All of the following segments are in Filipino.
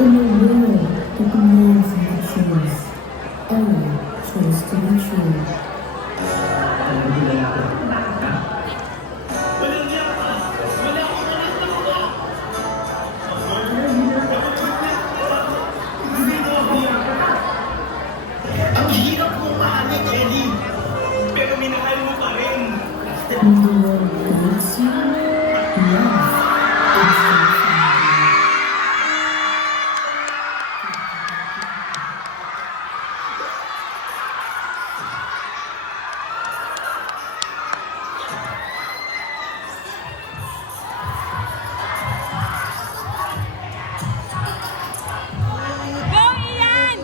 In a world that demands more choice, Ella chose to be true. Ang hirap mo mahalin, Ellie. Pero minahal mo pa rin. When the world guides you, love is the Go, Ian!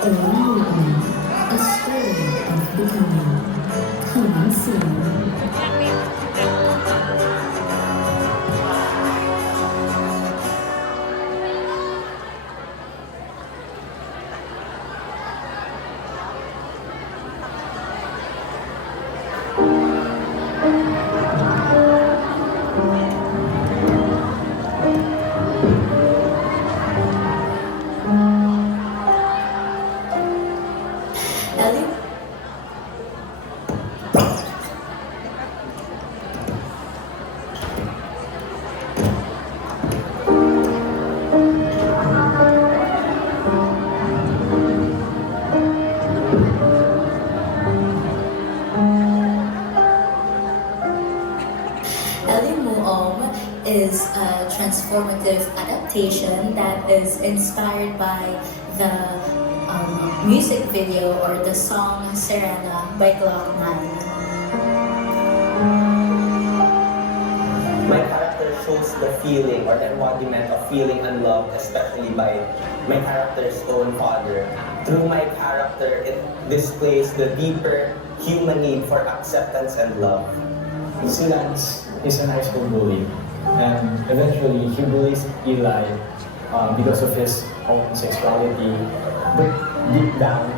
Ella, a story of becoming. Coming soon. Ellie? Ellie Muom is a transformative adaptation that is inspired by the music video or the song Serena by Glock 9. My character shows the feeling or the embodiment of feeling unloved, especially by my character's own father. Through my character, it displays the deeper human need for acceptance and love. Si Lance is an high school bully, and eventually he bullies Eli because of his own sexuality. But deep down,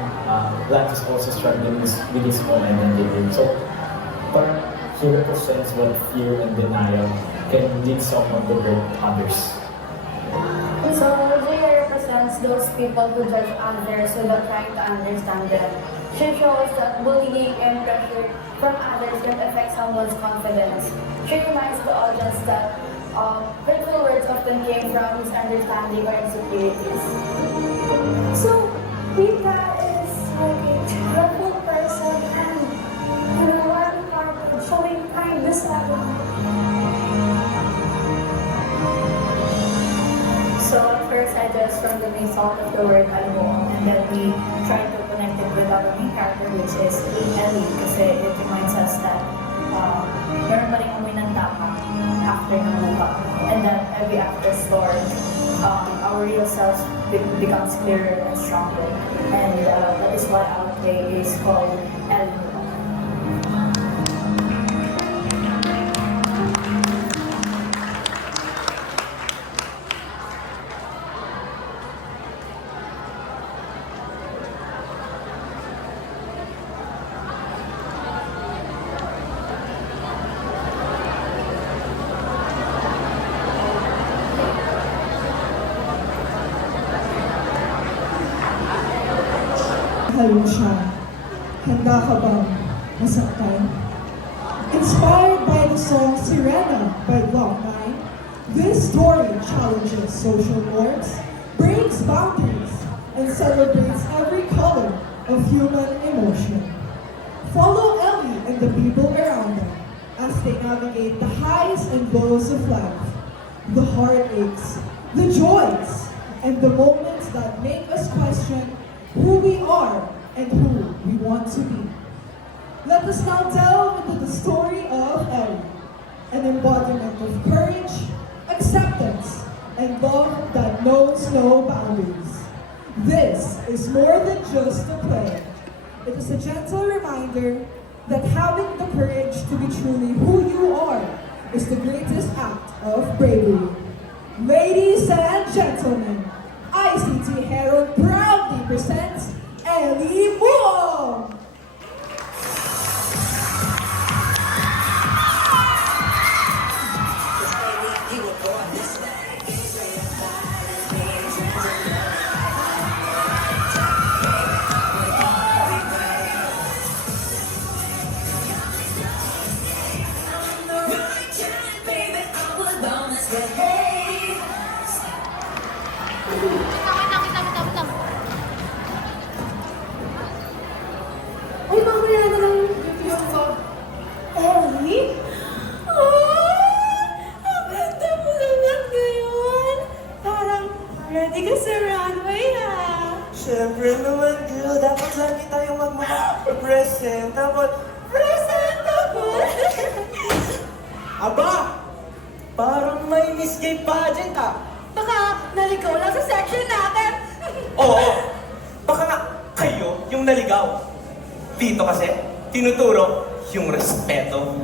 Lance is also struggling with his own identity. So, parang he represents what fear and denial can lead someone to hurt others. So, Jaya represents those people who judge others without trying to understand them. She shows that bullying and pressure from others can affect someone's confidence. She reminds the audience that hurtful words often came from misunderstanding or insecurities. So, Rita is like a troubled person and a warm hearted, showing kindness to everyone. So at first I just randomly thought of the word alcohol and then we tried to connect it with our main character which is Ellie kasi it reminds us that meron pa rin amoy ng tama after ng lupa. And then every after storm, our real self becomes clearer and stronger. And that is why our play is called Ellie. Halo siya. Handa ka bang masaktan? Inspired by the song Sirena by Glock 9, this story challenges social norms, breaks boundaries, and celebrates every color of human emotion. Follow Ellie and the people around them as they navigate the highs and lows of life, the heartaches, the joys, and the moments that make us question who we are and who we want to be. Let us now delve into the story of Ellie, an embodiment of courage, acceptance, and love that knows no boundaries. This is more than just a play. It is a gentle reminder that having the courage to be truly who you are is the greatest act of bravery. Ladies and gentlemen, ICT Herald proudly presents Ellie Muom! Aba! Parang may Miss Gay pageant ah. Baka naligaw lang sa section natin. Oo. Baka nga kayo yung naligaw. Dito kasi, tinuturo yung respeto.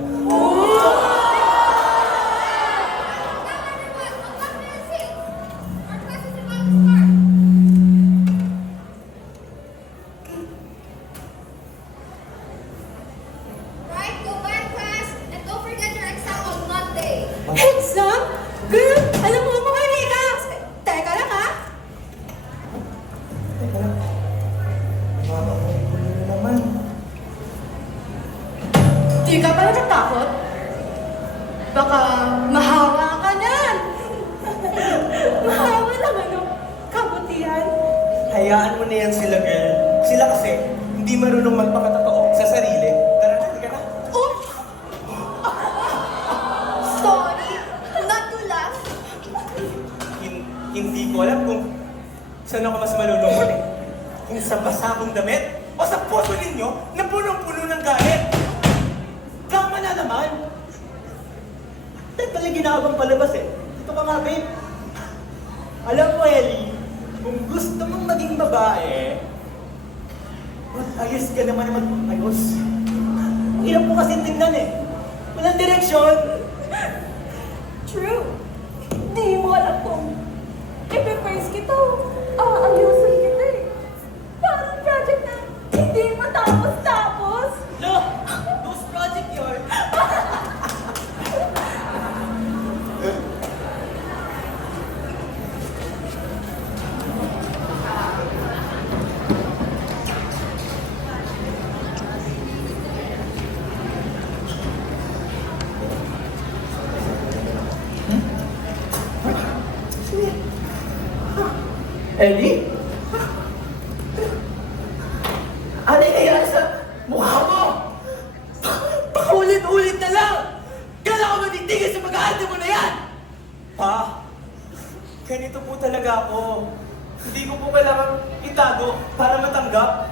Right, go back class and don't forget your exam on Monday. Exam? Girl, alam mo makinig ka. Teka lang ha. Teka lang. Makakagulo naman. Di ka pa natatakot? Baka mahawa ka niyan. Mahawa naman ang kabutihan. Hayaan mo na yan sila, girl. Sila kasi, hindi marunong magpakatotoo sa sarili. Tara na, hindi ka na. Oh! Sorry, not to laugh. Hindi ko alam kung saan ako mas malulungkot eh. Kung sa basa kong damit o sa puso ninyo na punong-puno ng galit. Tama na naman. Dahil pala ginawang palabas eh. Ito ka nga, babe. Alam mo, Ellie, kung gusto mong maging babae, ayos ka naman ayos. Ang hirap mo kasi tingnan eh. Walang direksyon. True. Di mo alam kung i-praise kita. Aayusin kita eh. Parang project na hindi matapos-tapos. No! Those project yun. Ellie? Ano nangyayari sa mukha mo? Paulit-ulit na lang! Kailangan ko matitigil sa pag-aaral mo na yan! Pa, ganito po talaga ako. Hindi ko po kailangan itago para matanggap.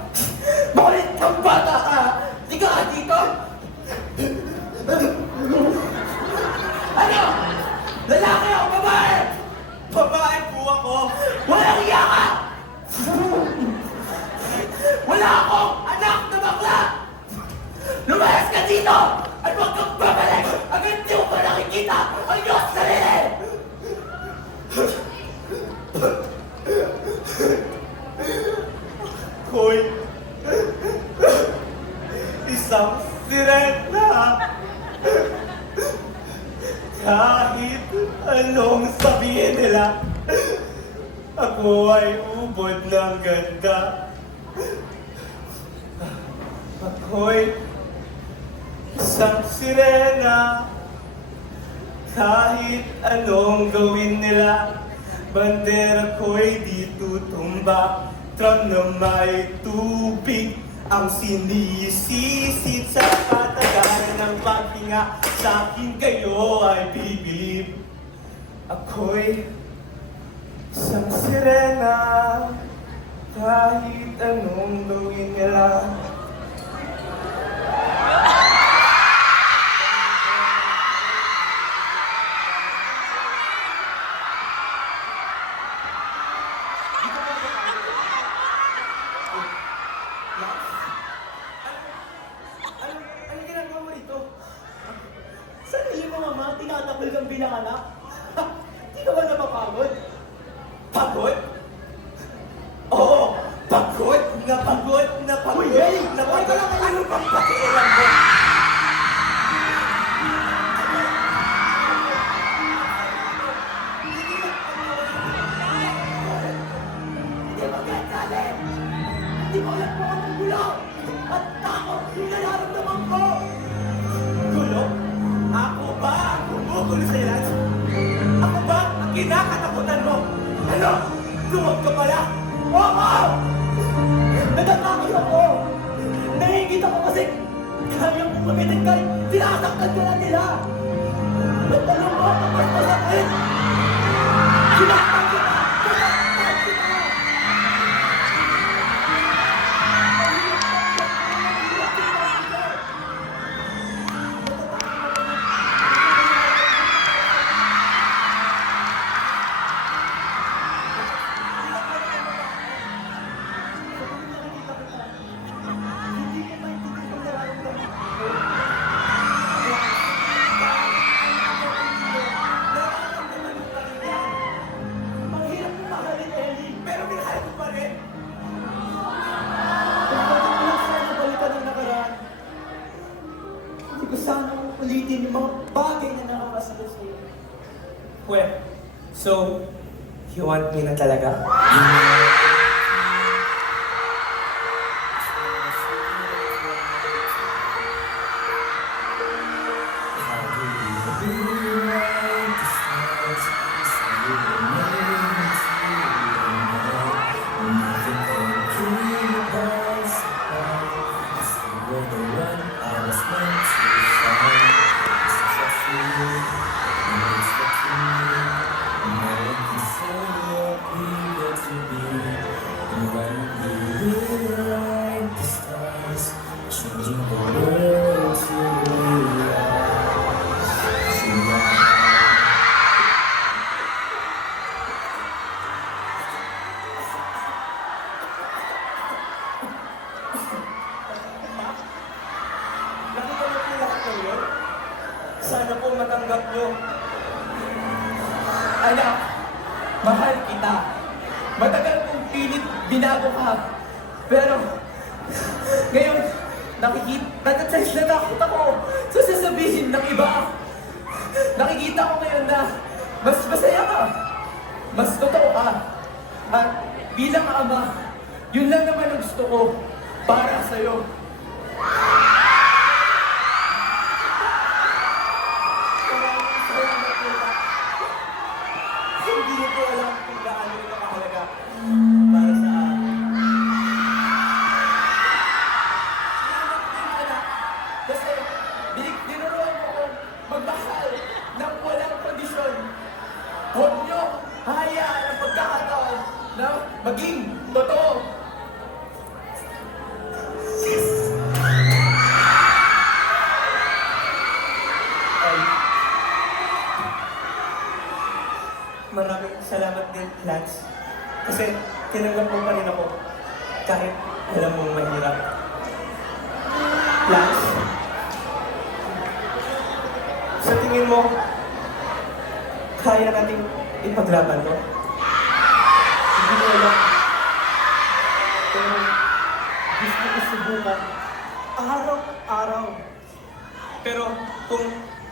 Makulit kang bata ka! Di ka nga dito! Ano? Lalaki ako, babae! Babae po ako! Walang iya ka! Wala akong anak na bakla! Lumayas ka dito! At huwag kang babalik! Hanggang di mo pa nakikita ang iyong sarili! Koy! Isang sirena! Kahit anong sabihin nila, ako ay ubod ng ganda. Ako'y isang sirena. Kahit anong gawin nila, bandera ko'y di tutumba. Tram na may tubig ang sinisisid sa katagalan ng paghinga. Sa akin kayo ay bibilib. Ako'y isang sirena. Kahit anong gawin nila. Ano ginagawa mo rito? Sarili mo, mama, tinatakol kang bilang anak. Hindi ka ba napapagod? Pagod? Oo, pagod na pagod na pagod. Uy, hey! Napagod. Ano bang pakialam mo? Hindi mo kaya Hindi mo alam kung anong gulo at takot yung nararamdaman ko. Gulo? Ako ba ang gumugulo sa ilan? Ako ba ang kinakatakutan mo? Ano? Duwag ka pala? Oo! Natatakot ako! Nahihigit ako kasi kayang kong gamitin ka rin. Sinasaktan ka lang nila! Nagtanong mo ako mas masakit! Sinasaktan kita! Sinasaktan kita! bagay na nakakasalo sa'yo. Well, so, you want me na talaga? Nakita niyo po lahat ng yun? Sana po matanggap niyo. Anak, mahal kita. Matagal kong pilit binago ka. Pero, ngayon, natakot ako sa sasabihin ng iba. Nakikita ko ngayon na mas masaya ka. Mas totoo ka. At bilang ama, yun lang naman ang gusto ko para sa'yo. Maraming salamat po, Pak. Hindi niyo po alam kung gaano ito kahalaga para sa akin. Salamat din, anak. Kasi dinuruan mo kong magmahal ng walang kondisyon. Huwag niyo hayaan ang pagkakataon na maging totoo. Maraming salamat din, Lance. Kasi tinanggap mo pa rin ako kahit alam mong mahirap. Lance, sa tingin mo, kaya nating ipaglaban to? Hindi mo alam. Pero gusto ko subukan araw-araw. Pero kung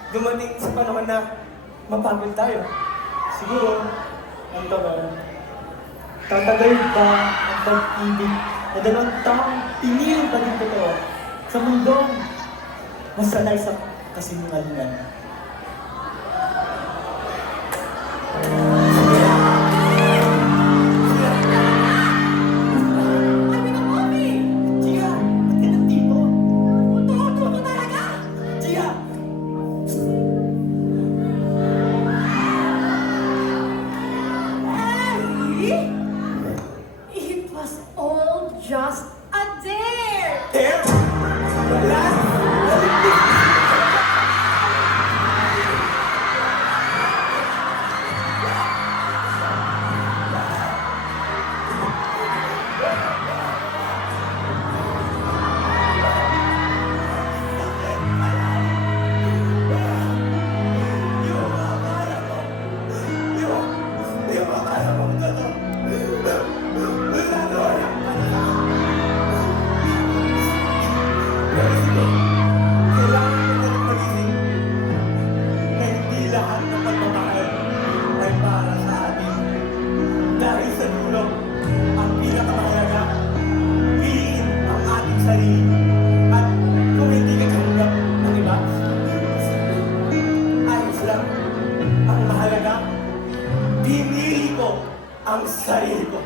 dumating sa panahon na mapagod tayo, siguro, ang tagal. Tatagal ba ang pag-ibig na dalawang taong pinili pa rin totoo sa mundong masanay sa kasinungalingan? Gia, ba't ka nandito? Totoo ka talaga? Gia! It was all just a dare! There! Last! Kailangan mo na mag-isip na hindi lahat ng pagmamahal ay para sa atin. Dahil sa dulo, ang pinakamahalaga, piliin ang ating sarili. At kung hindi ka tanggap ng iba, ayos lang. Ang mahalaga, pinili ko ang sarili ko.